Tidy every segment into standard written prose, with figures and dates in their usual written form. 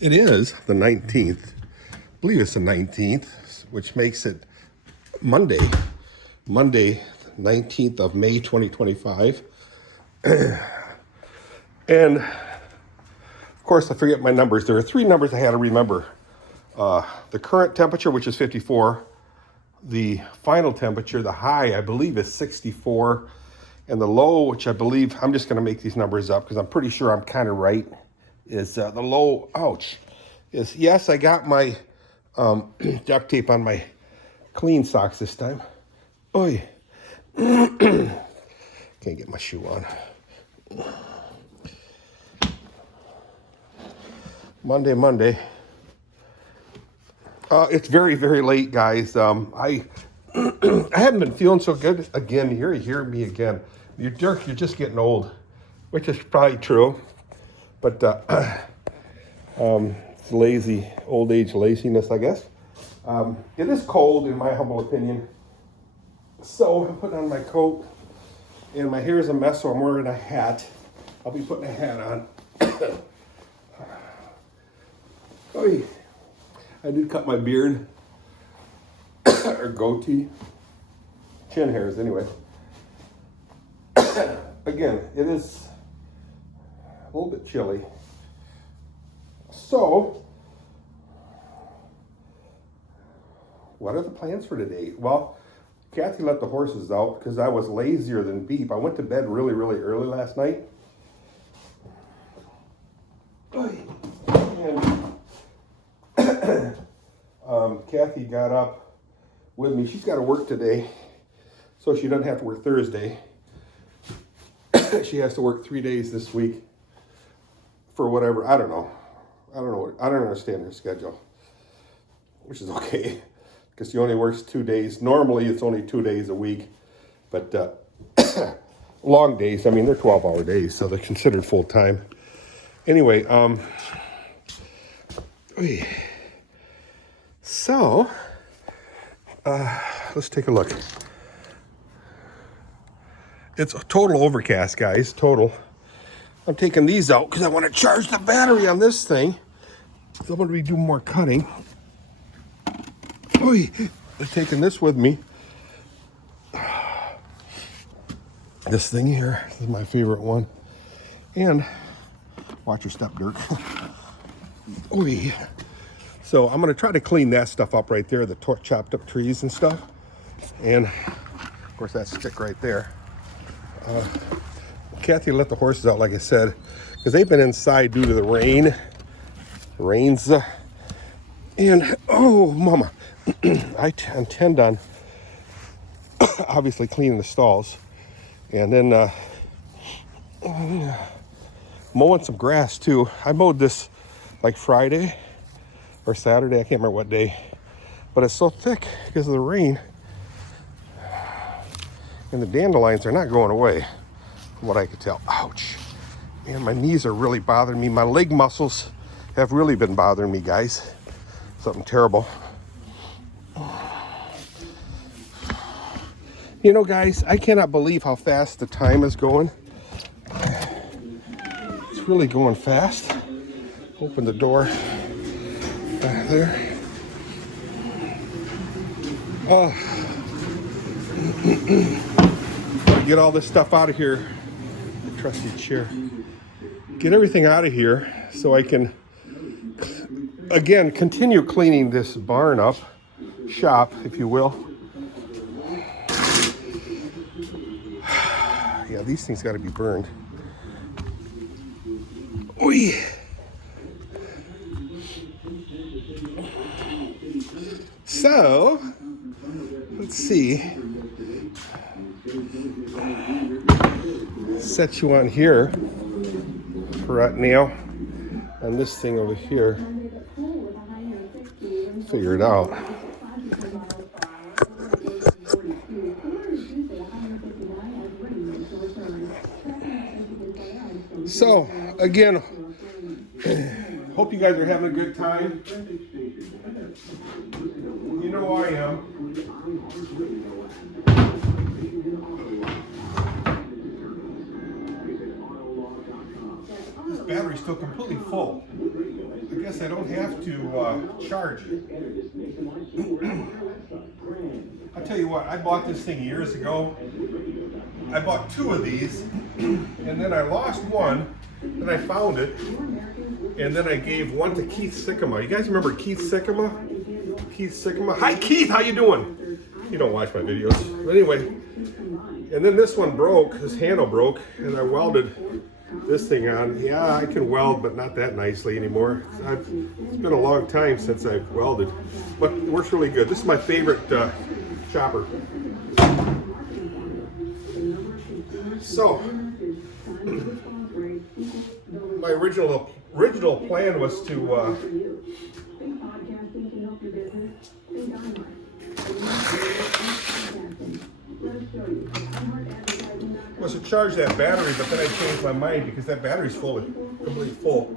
It is the 19th. I believe it's the 19th, which makes it Monday, 19th of May, 2025. And of course, I forget my numbers. There are three numbers I had to remember. The current temperature, which is 54. The final temperature, the high, I believe, is 64. And the low, which I believe, I'm just going to make these numbers up because I'm pretty sure I'm kind of right, is the low, ouch, is, yes, I got my duct tape on my clean socks this time. Oy. Can't get my shoe on. Monday. It's very, very late, guys. I haven't been feeling so good. Again, here you hear me again. Dirk, you're just getting old, which is probably true. But it's lazy, old age laziness, I guess. It is cold, in my humble opinion. So I'm putting on my coat, and my hair is a mess, so I'm wearing a hat. I'll be putting a hat on. Oy. I did cut my beard, or goatee, chin hairs anyway. Again, it is a little bit chilly. So, what are the plans for today? Well, Kathy let the horses out because I was lazier than Beep. I went to bed really, really early last night. And Kathy got up with me. She's got to work today, so she doesn't have to work Thursday. She has to work 3 days this week for whatever. I don't know. I don't understand her schedule, which is okay because she only works 2 days. Normally, it's only 2 days a week, but long days. I mean, they're 12-hour days, so they're considered full time. Anyway, so let's take a look. It's a total overcast, guys, total. I'm taking these out because I want to charge the battery on this thing. So I'm going to be doing more cutting. I'm taking this with me. This thing here, this is my favorite one. And watch your step, Dirk. So I'm going to try to clean that stuff up right there, the chopped up trees and stuff. And of course that stick right there. Kathy let the horses out, like I said, because they've been inside due to the rains. And oh, mama, I intend on obviously cleaning the stalls, and then mowing some grass too. I mowed this like Friday or Saturday, I can't remember what day, but it's so thick because of the rain. And the dandelions are not going away, from what I could tell. Ouch. Man, my knees are really bothering me. My leg muscles have really been bothering me, guys. Something terrible. You know, guys, I cannot believe how fast the time is going. It's really going fast. Open the door back there. Get all this stuff out of here. The trusty chair. Get everything out of here so I can, again, continue cleaning this barn up, shop, if you will. Yeah, these things got to be burned. Oy. So, let's see. Set you on here for right now, and this thing over here. Figure it out. So, again, hope you guys are having a good time. You know I am. This battery's still completely full. I guess I don't have to charge it. I'll tell you what, I bought this thing years ago. I bought 2 of these, and then I lost one, then I found it, and then I gave one to Keith Sikkema. You guys remember Keith Sikkema? Keith Sikkema. Hi Keith, how you doing? You don't watch my videos. But anyway, and then this one broke, this handle broke, and I welded this thing on. Yeah, I can weld, but not that nicely anymore. It's been a long time since I've welded, but it works really good. This is my favorite chopper. So, my original plan was to charge that battery, but then I changed my mind because that battery's completely full.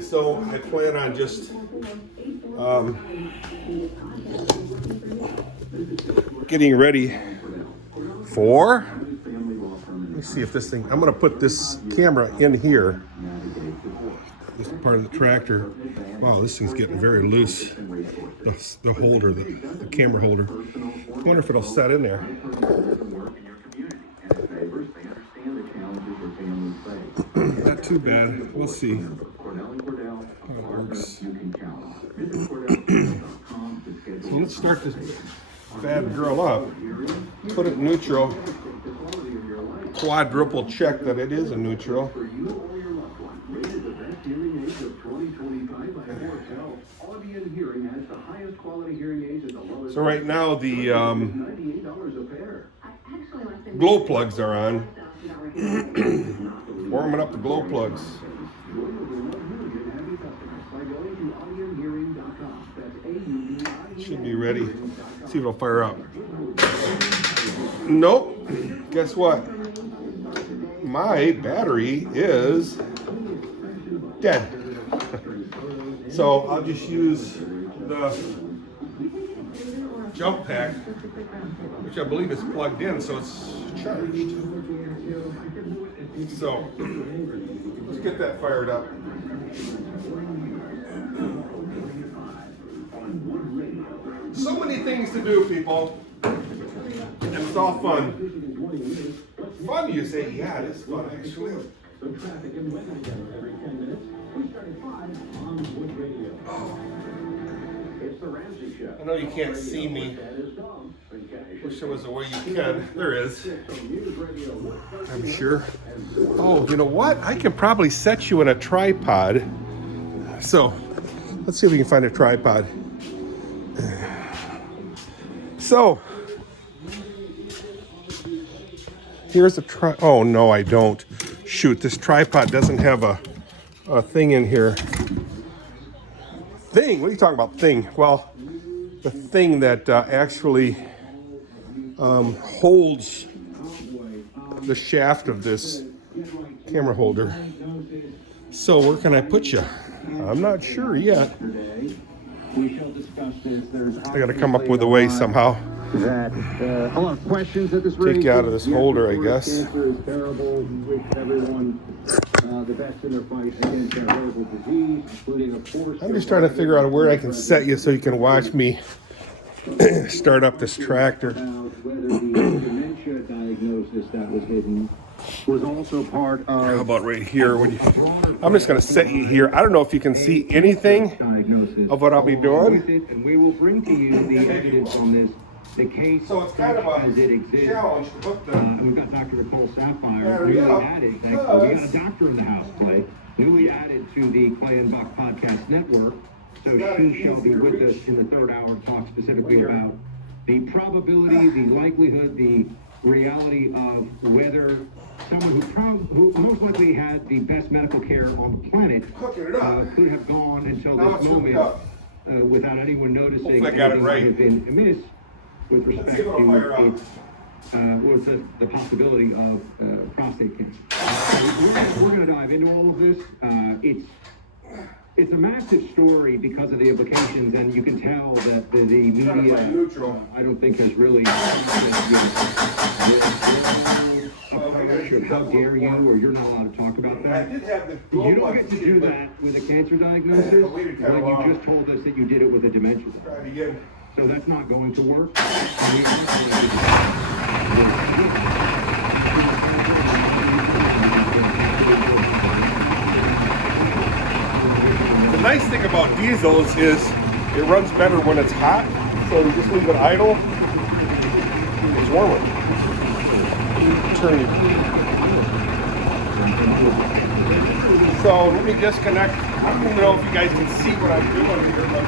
So I plan on just getting ready for, let me see if this thing, I'm going to put this camera in here, this part of the tractor. Wow, this thing's getting very loose, the holder, the camera holder. I wonder if it'll set in there. Not too bad. We'll see how it works. So let's start this bad girl up. Put it in neutral. Quadruple check that it is a neutral. So right now the glow plugs are on. Warming up the glow plugs. Should be ready. See if it'll fire up. Nope. Guess what? My battery is dead. So I'll just use the jump pack, which I believe is plugged in, so it's charged. So let's get that fired up. So many things to do, people. And it's all fun. Fun, you say? Yeah, it is fun, actually. I know you can't see me. Wish there was a way you can. There is. I'm sure. Oh, you know what? I can probably set you in a tripod. So, let's see if we can find a tripod. So, here's a oh no, I don't. Shoot, this tripod doesn't have a thing in here. Thing? What are you talking about, thing? Well, the thing that actually holds the shaft of this camera holder. So where can I put you? I'm not sure yet. I gotta come up with a way somehow. A lot of questions at this rate. Take you out of this holder, I guess. Cancer is terrible. We wish everyone the best in their fight against that horrible disease, including, of course. I'm just trying to figure out where I can set you so you can watch me start up this tractor. Whether the dementia diagnosis that was hidden was also part of. How about right here? I'm just going to set you here. I don't know if you can see anything of what I'll be doing. And we will bring to you the evidence on this. The case so it's kind of a as it exists. Challenge to put the We've got Dr. Nicole Sapphire, newly added. We got a doctor in the house, Clay, newly added to the Clay and Buck Podcast Network. So she shall be with us in the third hour to talk specifically about the probability, the likelihood, the reality of whether someone who most likely had the best medical care on the planet could have gone until this moment without anyone noticing anything might have been amiss with respect to the possibility of prostate cancer. We're going to dive into all of this. It's a massive story because of the implications, and you can tell that the media, I don't think, has really. coverage of how dare you, or you're not allowed to talk about I that. did have the You don't get to do that with a cancer diagnosis, but you just told us that you did it with a dementia. Try it again. So that's not going to work. The nice thing about diesels is it runs better when it's hot, so you just leave it idle, it's warmer. Turn it. So let me disconnect. I don't even know if you guys can see what I'm doing here, but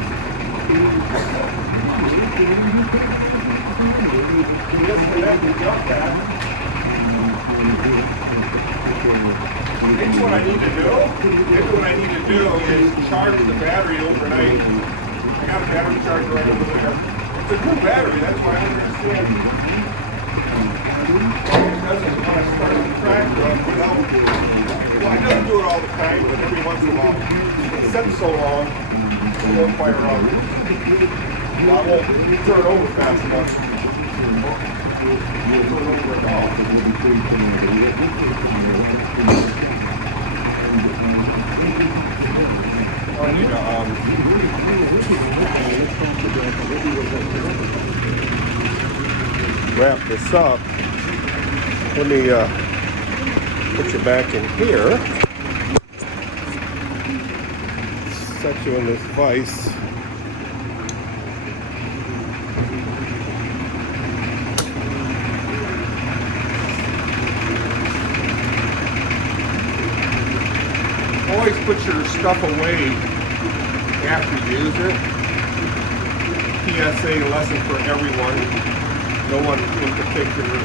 disconnect the jump pad. Maybe what I need to do is charge the battery overnight. I got a battery charger right over there. It's a good battery, that's why I understand. It doesn't want to start the tractor up without. Well, I don't do it all the time, but every once in a while. It sits so long, it won't fire up. I won't turn over fast enough. Turn over at all. I need to wrap this up. Let me put you back in here. Set you in this vise. Always put your stuff away after you use it. PSA lesson for everyone. No one in particular.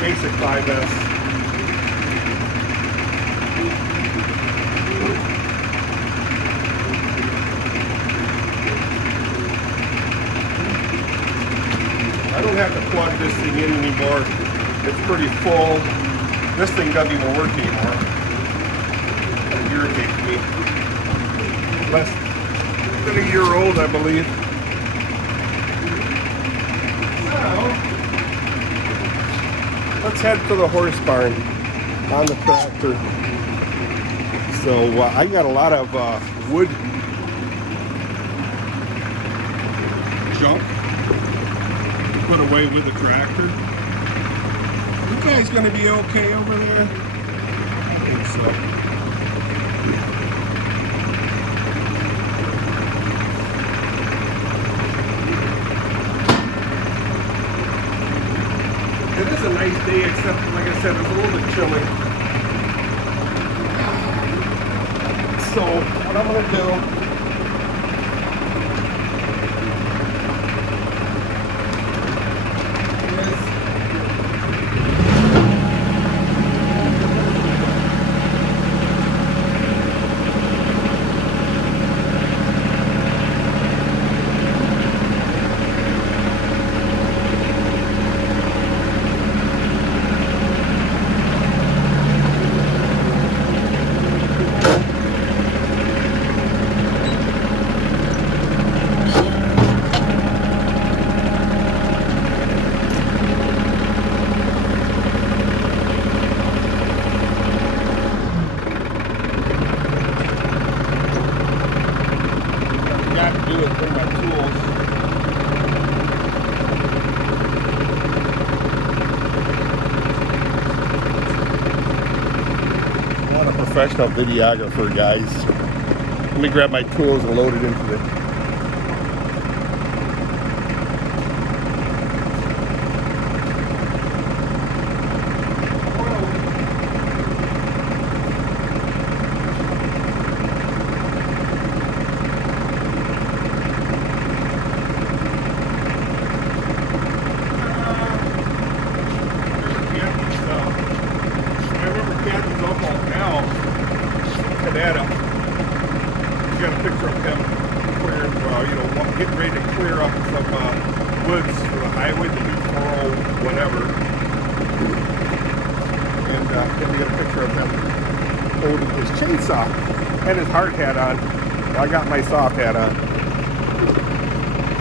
Basic 5S. I don't have to plug this thing in anymore. It's pretty full. This thing doesn't even work anymore. It irritates me. Less than a year old, I believe. So, let's head to the horse barn on the tractor. So I got a lot of wood junk put away with the tractor. You guys gonna be okay over there? I think so. It is a nice day, except, like I said, it's a little bit chilly. So, what I'm going to do is bring my tools. I'm not a professional videographer, guys. Let me grab my tools and load it into the getting ready to clear up some woods for the highway, the new 40 whatever. And then we got a picture of him holding his chainsaw and his hard hat on. I got my soft hat on.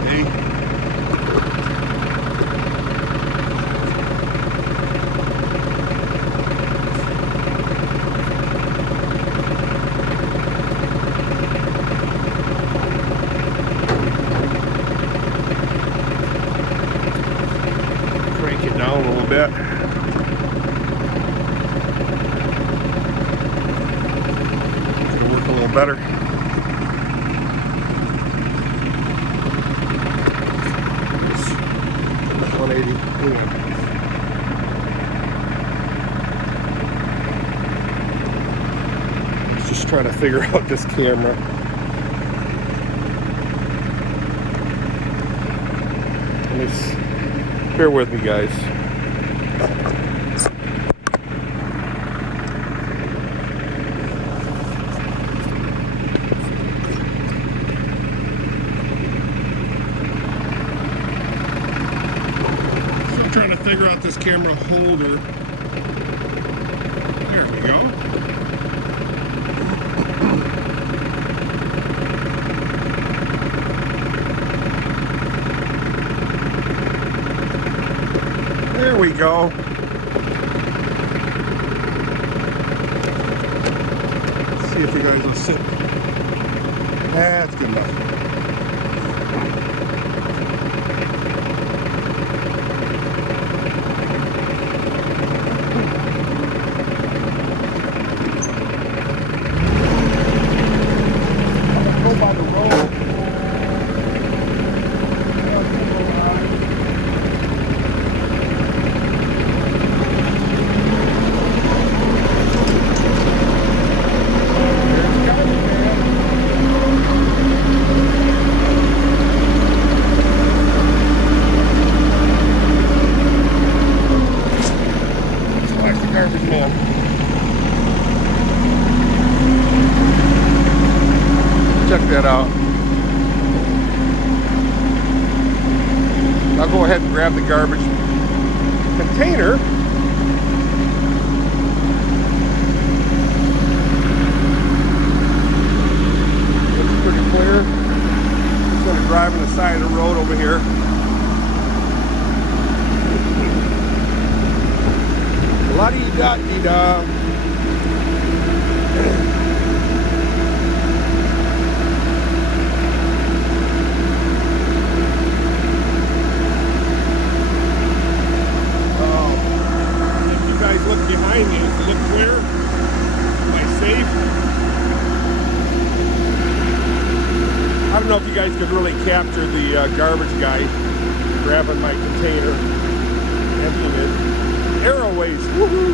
Hey. better. Just 180. Let's just try to figure out this camera. Bear with me, guys. Still trying to figure out this camera holder. There we go. There we go. Let's see if you guys will sit. That's good enough. Go by the road. Garbage man. Check that out. I'll go ahead and grab the garbage container. Looks pretty clear. Just going to drive on the side of the road over here. La-dee-da-dee-da. If you guys look behind me, does it look clear? Am I safe? I don't know if you guys could really capture the garbage guy grabbing my container, emptying it. Airways, woohoo!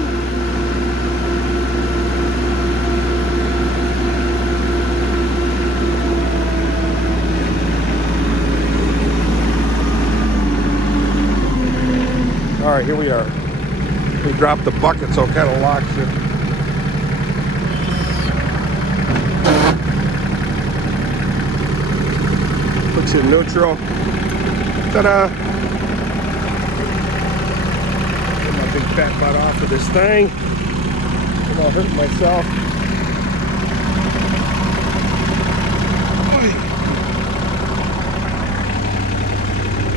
All right, here we are. We dropped the bucket, so it kind of locks it. Puts it in neutral. Ta-da! Big fat butt off of this thing. I'm all hurting myself.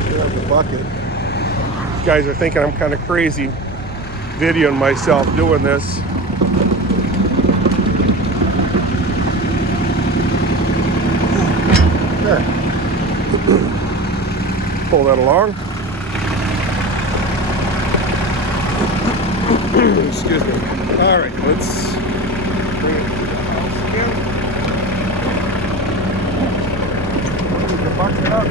There's the bucket. You guys are thinking I'm kind of crazy videoing myself doing this. There. Pull that along. Excuse me. All right, let's bring it to the house again. Put the bucket up.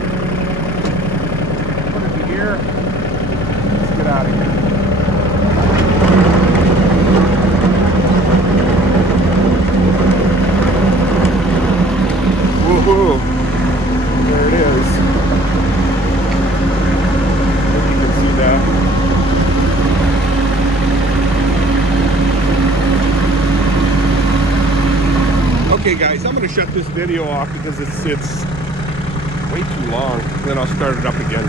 Put it in gear. Let's get out of here. Woohoo! There it is. Hope you can see that. Okay guys, I'm going to shut this video off because it's way too long. Then I'll start it up again.